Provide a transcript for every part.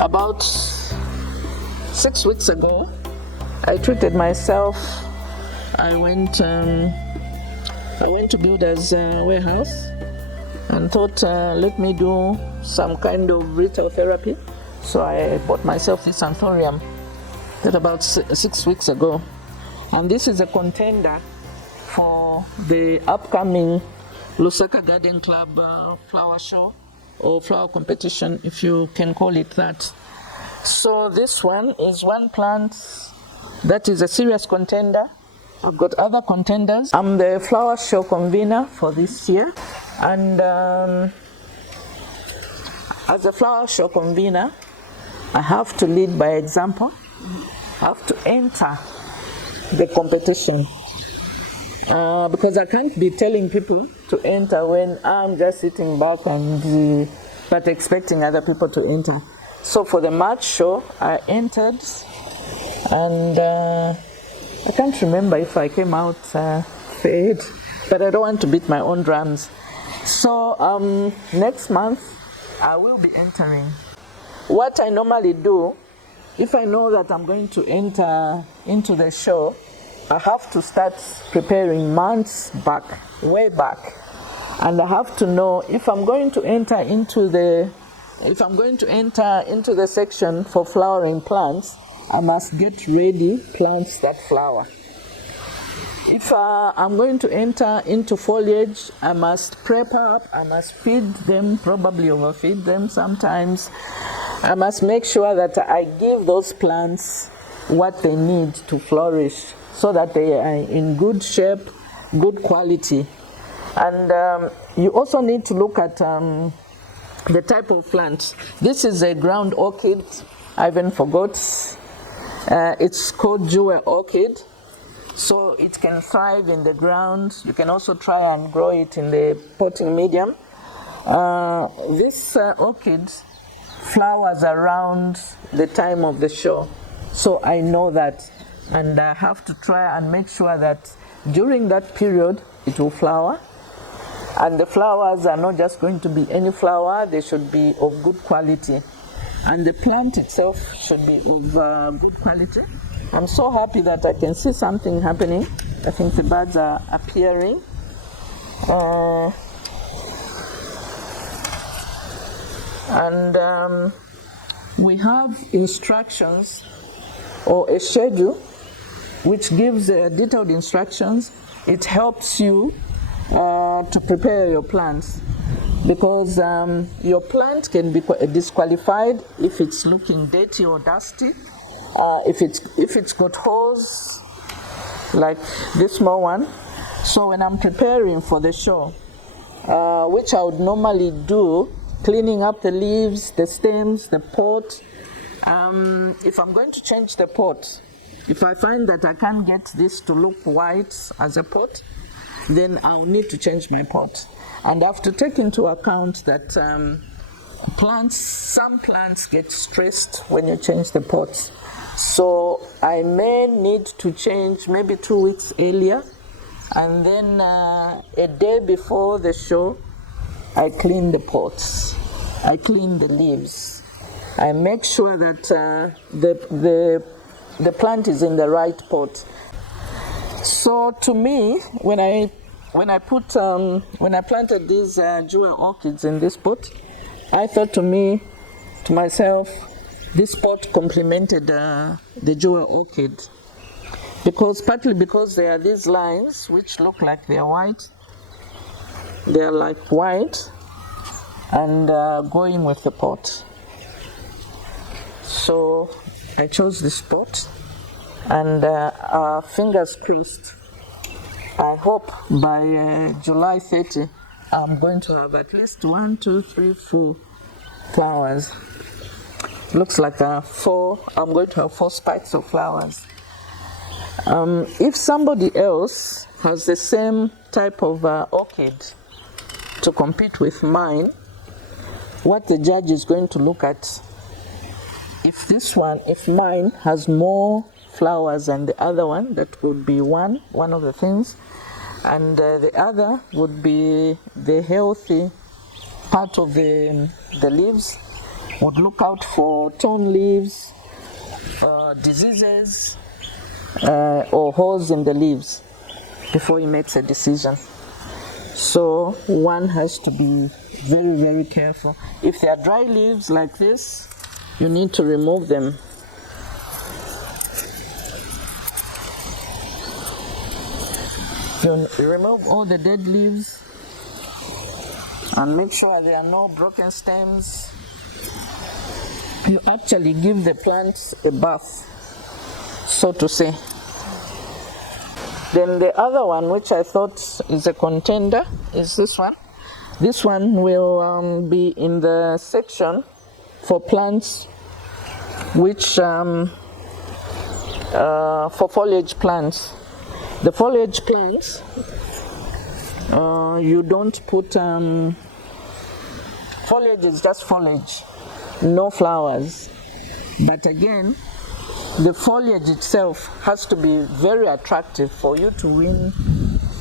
About 6 weeks ago, I treated myself. I went to Builder's Warehouse and thought, let me do some kind of retail therapy. So I bought myself this anthurium that about 6 weeks ago. And this is a contender for the upcoming Lusaka Garden Club flower show or flower competition, if you can call it that. So this one is one plant that is a serious contender. I've got other contenders. I'm the flower show convener for this year. And as a flower show convener, I have to lead by example. I have to enter the competition. Because I can't be telling people to enter when I'm just sitting back and but expecting other people to enter. So for the March show, I entered, and I can't remember if I came out third, but I don't want to beat my own drums. So next month, I will be entering. What I normally do, if I know that I'm going to enter into the show, I have to start preparing months back, way back. And I have to know if I'm going to enter into the section for flowering plants, I must get ready plants that flower. If I'm going to enter into foliage, I must prep up, I must feed them, probably overfeed them sometimes. I must make sure that I give those plants what they need to flourish so that they are in good shape, good quality. And you also need to look at the type of plant. This is a ground orchid. I even forgot. It's called jewel orchid. So it can thrive in the ground. You can also try and grow it in the potting medium. This orchid flowers around the time of the show. So I know that. And I have to try and make sure that during that period it will flower. And the flowers are not just going to be any flower, they should be of good quality. And the plant itself should be of good quality. I'm so happy that I can see something happening. I think the birds are appearing. We have instructions or a schedule which gives detailed instructions. It helps you to prepare your plants, because your plant can be disqualified if it's looking dirty or dusty, if it's got holes like this small one. So when I'm preparing for the show, which I would normally do, cleaning up the leaves, the stems, the pot, if I'm going to change the pot, if I find that I can't get this to look white as a pot, then I'll need to change my pot. And I have to take into account that some plants get stressed when you change the pots. So I may need to change maybe 2 weeks earlier, and then a day before the show, I clean the pots, I clean the leaves. I make sure that the plant is in the right pot. So to me, when I planted these jewel orchids in this pot, I thought to myself, this pot complemented the jewel orchid, partly because there are these lines which look like they are white. They are like white and going with the pot. So I chose this pot, and fingers crossed, I hope by July 30 I'm going to have at least 1, 2, 3, 4 flowers. Looks like 4. I'm going to have 4 spikes of flowers. If somebody else has the same type of orchid to compete with mine, what the judge is going to look at, if mine has more flowers than the other one, that would be one of the things, and the other would be the healthy part of the leaves, would look out for torn leaves, diseases, or holes in the leaves before he makes a decision. So one has to be very, very careful. If there are dry leaves like this, you need to remove them. You remove all the dead leaves and make sure there are no broken stems. You actually give the plants a bath, so to say. Then the other one, which I thought is a contender, is this one. This one will be in the section for plants which for foliage plants. The foliage plants, you don't put foliage is just foliage, no flowers. But again, the foliage itself has to be very attractive for you to win,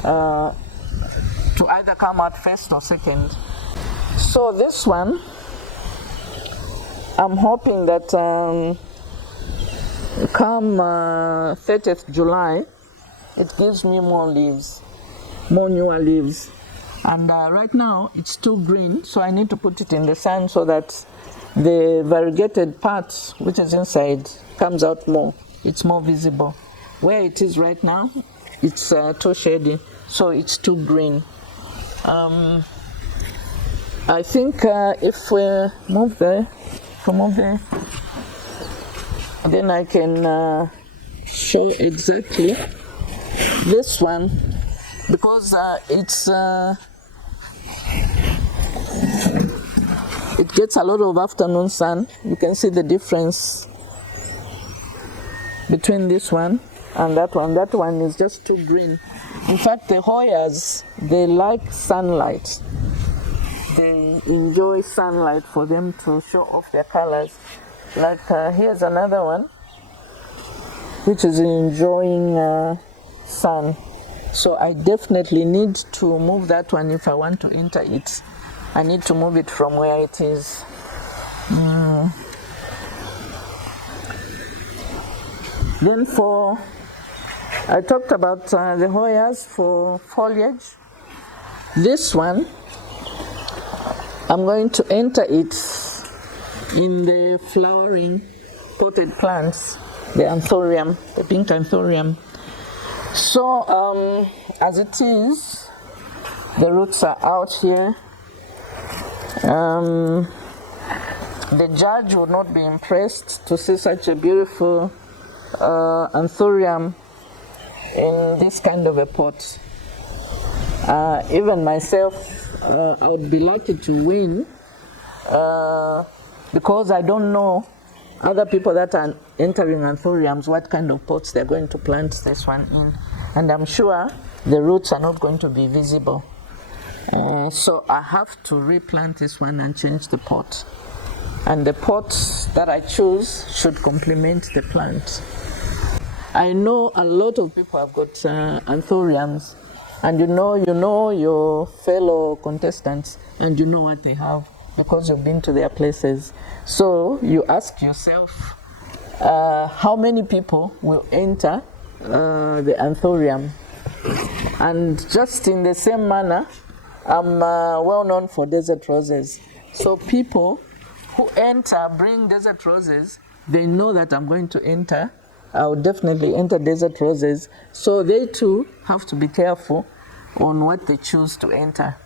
to either come out first or second. So this one, I'm hoping that come 30th July, it gives me more leaves, more newer leaves. And right now it's too green, so I need to put it in the sun so that the variegated part, which is inside, comes out more. It's more visible. Where it is right now, it's too shady, so it's too green. I think if we move there, then I can show exactly this one, because it gets a lot of afternoon sun. You can see the difference between this one and that one. That one is just too green. In fact, the Hoyas, they like sunlight. They enjoy sunlight for them to show off their colors. Like here's another one, which is enjoying sun. So I definitely need to move that one if I want to enter it. I need to move it from where it is. Then I talked about the Hoyas for foliage. This one, I'm going to enter it in the flowering potted plants, the anthurium, the pink anthurium. So as it is, the roots are out here. The judge would not be impressed to see such a beautiful anthurium in this kind of a pot. Even myself, I would be lucky to win because I don't know other people that are entering anthuriums what kind of pots they're going to plant this one in, and I'm sure the roots are not going to be visible. So I have to replant this one and change the pot. And the pots that I choose should complement the plant. I know a lot of people have got anthuriums, and you know your fellow contestants, and you know what they have because you've been to their places. So you ask yourself, how many people will enter the anthurium? And just in the same manner, I'm well known for desert roses. So people who enter bring desert roses. They know that I'm going to enter. I'll definitely enter desert roses. So they too have to be careful on what they choose to enter.